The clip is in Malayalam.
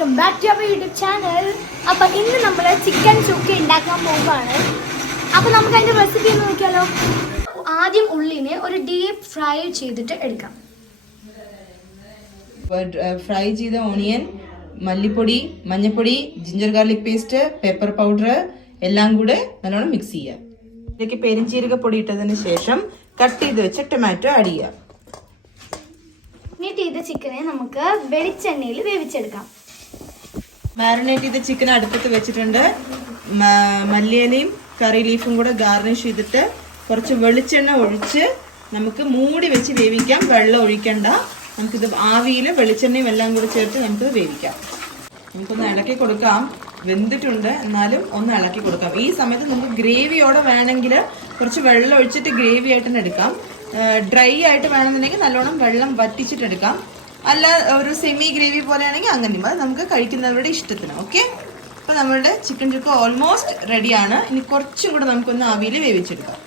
Welcome back to our YouTube channel. അപ്പോൾ ഇന്ന് നമ്മൾ ചിക്കൻ ചുക്ക ഉണ്ടാക്കാൻ പോവുകയാണ്. അപ്പോൾ നമുക്ക് അതിൻ്റെ റെസിപ്പി ഒന്ന് നോക്കിയാലോ. ആദ്യം ഉള്ളിനെ ഒരു ഡീപ്പ് ഫ്രൈ ചെയ്തിട്ട് എടുക്കാം. ഫ്രൈ ചെയ്ത ഓണിയൻ, മല്ലിപ്പൊടി, മഞ്ഞൾപ്പൊടി, ginger garlic paste, pepper powder എല്ലാം കൂടെ നല്ലോണം മിക്സ് ചെയ്യുക. ഇതിലേക്ക് പെരിഞ്ചീരക പൊടി ഇട്ടതിന് ശേഷം കട്ട് ചെയ്ത് വെച്ച ടൊമാറ്റോ ആഡ് ചെയ്യുക. മാരിനേറ്റ് ചെയ്ത ചിക്കനെ നമുക്ക് വെളിച്ചെണ്ണയിൽ വേവിച്ചെടുക്കാം. മാരിനേറ്റ് ചെയ്ത ചിക്കൻ അടുപ്പത്ത് വെച്ചിട്ടുണ്ട്. മല്ലിയിലയും കറി ലീഫും കൂടെ ഗാർണിഷ് ചെയ്തിട്ട് കുറച്ച് വെളിച്ചെണ്ണ ഒഴിച്ച് നമുക്ക് മൂടി വെച്ച് വേവിക്കാം. വെള്ളം ഒഴിക്കണ്ട. നമുക്കിത് ആവിയിൽ വെളിച്ചെണ്ണയും എല്ലാം കൂടെ ചേർത്ത് നമുക്കിത് വേവിക്കാം. നമുക്കൊന്ന് ഇളക്കി കൊടുക്കാം. വെന്തിട്ടുണ്ട്, എന്നാലും ഒന്ന് ഇളക്കി കൊടുക്കാം. ഈ സമയത്ത് നമുക്ക് ഗ്രേവിയോടെ വേണമെങ്കിൽ കുറച്ച് വെള്ളം ഒഴിച്ചിട്ട് ഗ്രേവി ആയിട്ട് തന്നെ എടുക്കാം. ഡ്രൈ ആയിട്ട് വേണമെന്നുണ്ടെങ്കിൽ നല്ലോണം വെള്ളം വറ്റിച്ചിട്ടെടുക്കാം. അല്ല ഒരു സെമി ഗ്രേവി പോലെ ആണെങ്കിൽ അങ്ങനെയും അത് നമുക്ക് കഴിക്കുന്നവരുടെ ഇഷ്ടത്തിന്. ഓക്കെ, അപ്പോൾ നമ്മളുടെ ചിക്കൻ ചുക്ക ഓൾമോസ്റ്റ് റെഡിയാണ്. ഇനി കുറച്ചും കൂടെ നമുക്കൊന്ന് ആവിയിൽ വേവിച്ചെടുക്കാം.